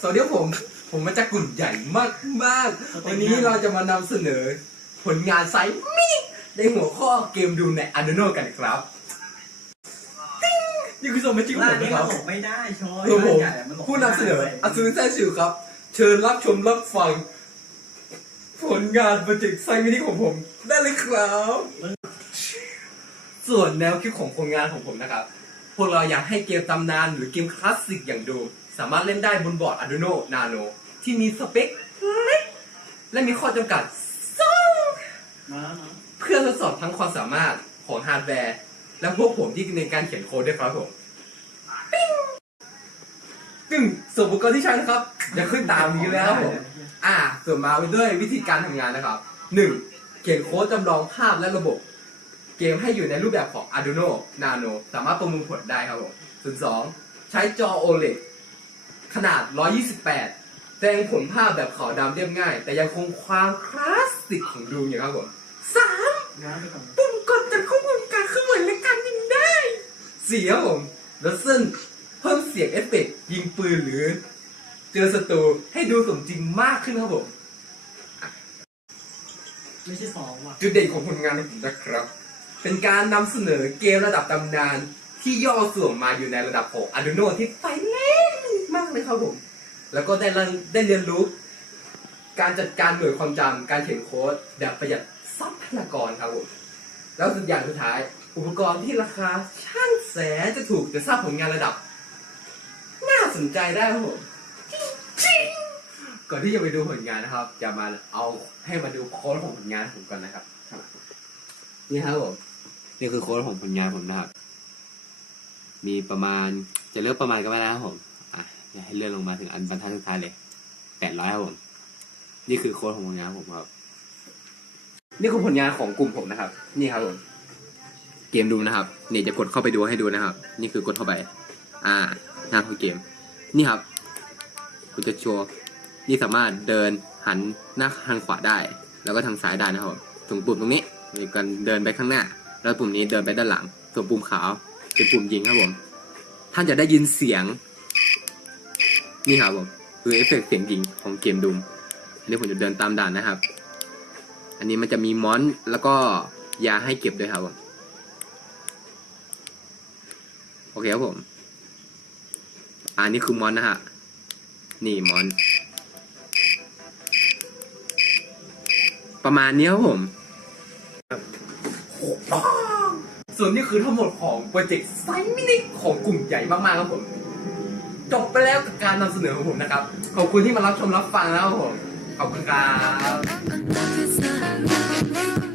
สวัสดีครับผมผมมาจากกลุ่มใหญ่มากมากๆวันนี้เราจะมานำเสนอ ผลงานไซส์มินิในหัวข้อเกมดูใน Arduino กันครับติ๊งนี่คือสมาชิกของร้าผนมนี้นะครับมันบอกไม่ได้ชอยคือผมร้านใหญ่มันบอกผู้นำเสนอไม่ได้อัศวินแซ่ชิวครับ เชิญรับชมรับฟัง ผลงานโปรเจกต์ไซส์มินิของผม ได้เลยครับ ส่วนแนวคิดของผลงานของผมนะครับ พวกเราอยากให้เกมตำนานหรือเกมคลาสสิกอย่างดู สามารถเล่นได้บนบอร์ด Arduino Nano ที่มีสเปคเล็กและมีข้อจำกัดสูงเพื่อทดสอบทั้งความสามารถของฮาร์ดแวร์ และพวกผมที่ในการเขียนโค้ดด้วยครับผมปิ้งซึ่งส่วนอุปกรณ์ที่ใช้นะครับจะขึ้นตามนี้แล้วครับผมอ่าส่วนมาไว้ด้วยวิธีการทำงานนะครับหนึ่งเขียนโค้ดจำลองภาพและระบบ เกมให้อยู่ในรูปแบบของ Arduino Nano สามารถประมวลผลได้ครับผมส่วนสองใช้จอ OLED นาด 128 แสดงผลภาพแบบขาวดำเรียบง่าย แต่ยังคงความคลาสสิกของดูอยู่ครับผมสามง้างไปก่อนปุ่มกดจากข้อมูลการเคลื่อนไหวและการยิงได้สี่ครับผมแล้วซึ่งเพิ่มเสียงเอฟเฟกต์ยิงปืนหรือ เจอศัตรูให้ดูสมจริงมากขึ้นครับผม ไม่ใช่สองว่ะ จุดเด่นของผลงานของผมนะครับ เป็นการนำเสนอเกมระดับตำนานที่ย่อส่วนมาอยู่ในระดับของ Arduino ที่ไฟเล่นมาก เลยครับผม แล้วก็ได้เรียนได้เรียนรู้ การจัดการหน่วยความจำการเขียนโค้ดแบบประหยัดทรัพยากรครับผม แล้วสุดอย่างสุดท้าย อุปกรณ์ที่ราคาช่างแสนจะถูกแต่สร้างผลงานระดับ น่าสนใจได้ครับผมจริงก่อนที่จะไปดูผลงานนะครับ จะมาเอาให้มาดูโค้ดของผลงานผมก่อนนะครับ นี่ครับผมนี่คือโค้ดของผลงานผมนะครับ มีประมาณจะเลือกประมาณก็ไม่ได้ครับผม ให้เลื่อนลงมาถึงอันบรรทัดสุดท้ายเลยแปดร้อยครับผม นี่คือโค้ดของผลงานผมครับ นี่คือผลงานของกลุ่มผมนะครับ นี่ครับผม เกมดูนะครับ เนี่จะกดเข้าไปดูให้ดูนะครับ นี่คือกดเข้าไป อ่า หน้าของเกม นี่ครับกูจะโชว์ นี่สามารถเดินหันหน้าทางขวาได้ แล้วก็ทางซ้ายได้นะครับผมตรงปุ่มตรงนี้มีการเดินไปข้างหน้า แล้วปุ่มนี้เดินไปด้านหลัง ส่วนปุ่มขาวเป็นปุ่มยิงครับผม ท่านจะได้ยินเสียง นี่ครับผมคือเอฟเฟกต์เสียงยิงของเกมดูมอันนี้ผมจะเดินตามด่านนะครับ อันนี้มันจะมีมอนแล้วก็ยาให้เก็บด้วยครับผมโอเคครับผมอันนี้คือมอนนะฮะนี่มอน ประมาณนี้ครับผมส่วนนี้คือทั้งหมดของโปรเจกต์ไซมินิของกลุ่มใหญ่มากๆครับผม จบไปแล้วกับการนำเสนอของผมนะครับ ขอบคุณที่มารับชมรับฟังแล้วผมขอบคุณครับ